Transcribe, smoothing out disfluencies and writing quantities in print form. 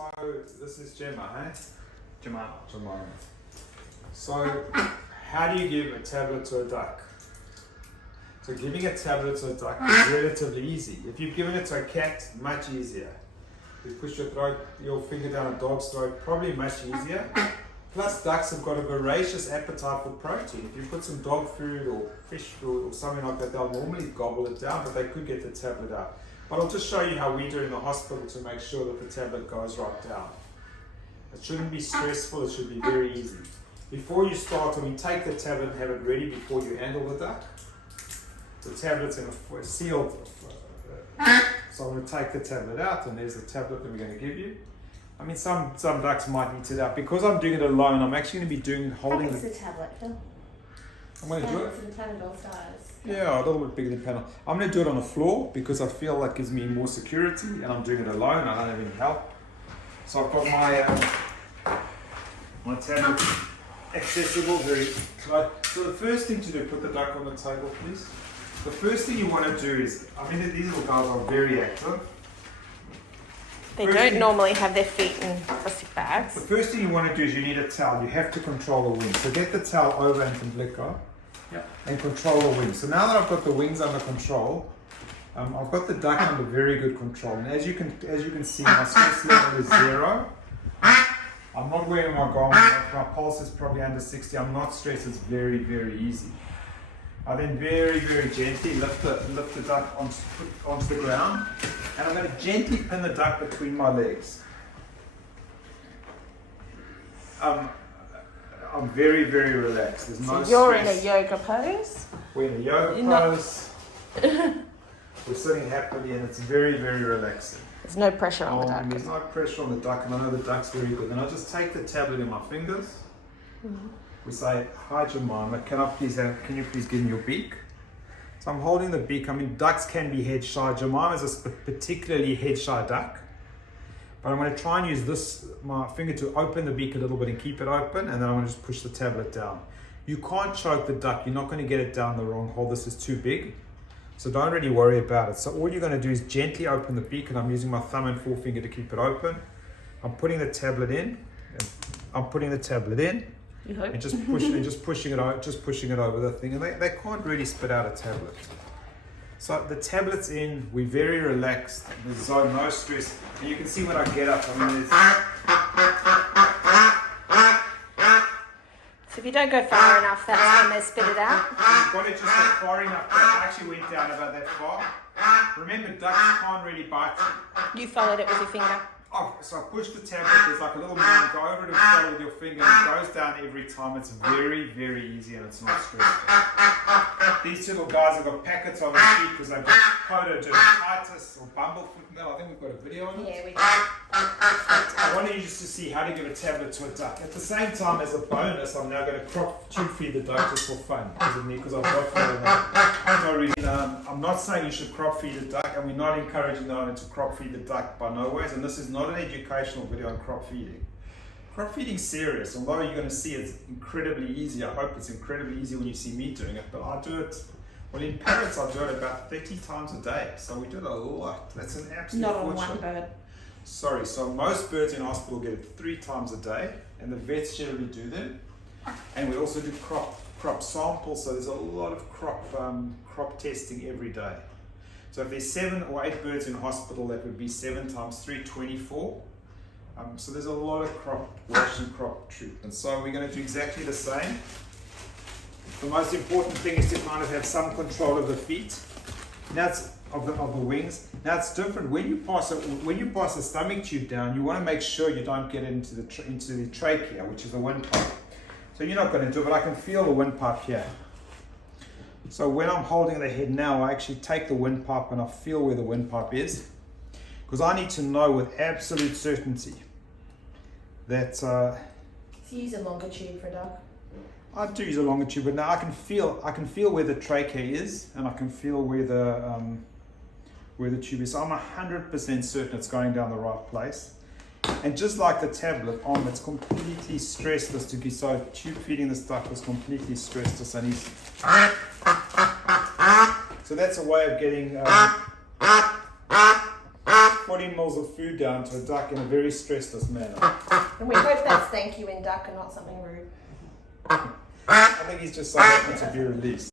So this is Gemma, hey? Jemima. So how do you give a tablet to a duck? So giving a tablet to a duck is relatively easy. If you've given it to a cat, much easier. You push your finger down a dog's throat, probably much easier. Plus ducks have got a voracious appetite for protein. If you put some dog food or fish food or something like that, they'll normally gobble it down, but they could get the tablet out. But I'll just show you how we do in the hospital to make sure that the tablet goes right down. It shouldn't be stressful, it should be very easy. Before you start, when you take the tablet and have it ready before you handle the duck, the tablet's in a sealed, so I'm going to take the tablet out, and there's the tablet that we're going to give you. I mean, some ducks might eat it out. Because I'm doing it alone, I'm actually going to be holding the tablet, Phil. I'm going to do it. So the Panadol size. Yeah, a little bit bigger than panel. I'm going to do it on the floor because I feel that gives me more security, and I'm doing it alone. I don't have any help. So I've got my tablet accessible, very close. So the first thing to do, put the duck on the table, please. The first thing you want to do is, I mean, these little guys are very active. They don't normally have their feet in plastic bags. The first thing you want to do is you need a towel. You have to control the wings. So get the towel over and let go. Yep. And control the wings. So now that I've got the wings under control, I've got the duck under very good control. And as you can see, my stress level is 0. I'm not wearing my garment. My pulse is probably under 60. I'm not stressed. It's very, very easy. I then very, very gently lift the duck onto the ground, and I'm going to gently pin the duck between my legs. I'm very, very relaxed. There's no So you're stress. in a yoga pose? We're in a yoga pose. We're sitting happily, and it's very, very relaxing. There's no pressure on the duck. There's no pressure on the duck, and I know the duck's very good. And I'll just take the tablet in my fingers. Mm-hmm. We say, hi Jemima, can you please give me your beak? So I'm holding the beak. I mean, ducks can be head shy. Jemima is a particularly head shy duck. But I'm going to try and use my finger to open the beak a little bit and keep it open, and then I'm going to just push the tablet down. You can't choke the duck. You're not going to get it down the wrong hole. This is too big. So don't really worry about it. So all you're going to do is gently open the beak, and I'm using my thumb and forefinger to keep it open. I'm putting the tablet in. And just pushing it over the thing, and they can't really spit out a tablet. So the tablet's in, we're very relaxed, there's no stress, and you can see when I get up, I mean, So if you don't go far enough, that's when they spit it out? You've got it just go far enough. I actually went down about that far. Remember, ducks can't really bite you. You followed it with your finger? Oh, so I push the tablet, there's like a little line, go over it and follow with your finger, and it goes down every time. It's very, very easy, and it's not stressful. These little guys have got packets on their feet because they've got pododermatitis or bumblefoot. I think we've got a video on it. Yeah, we do. I wanted you just to see how to give a tablet to a duck. At the same time, as a bonus, I'm now going to tube feed the duck just for fun because I've got no reason. I'm not saying you should crop feed a duck, and we're not encouraging the owner to crop feed the duck by no ways. And this is not an educational video on crop feeding. Crop feeding is serious, although you're going to see it's incredibly easy. I hope it's incredibly easy when you see me doing it, but I do it. Well, in parrots, I do it about 30 times a day, so we do it a lot. That's an absolute Not on fortune. one bird. Sorry, so most birds in hospital get it 3 times a day, and the vets generally do them. And we also do crop samples, so there's a lot of crop testing every day. So if there's 7 or 8 birds in hospital, that would be 7 times 3, 24. So there's a lot of crop wash and crop treatment. So we're going to do exactly the same. The most important thing is to kind of have some control of the feet. Now it's of the wings. Now it's different. When you pass a stomach tube down, you want to make sure you don't get into the trachea, which is the windpipe. So you're not going to do it, but I can feel the windpipe here. So when I'm holding the head now, I actually take the windpipe and I feel where the windpipe is, because I need to know with absolute certainty that. So you use a longer tube for a duck? I do use a longer tube, but now I can feel where the trachea is, and I can feel where the tube is. So I'm 100% certain it's going down the right place. And just like the tablet arm, it's completely stressless to get. So tube feeding this duck was completely stressless, and he's. So that's a way of getting fully 40 mils of food down to a duck in a very stressless manner. And we hope that's thank you in duck and not something rude. I think he's just so happy to be released.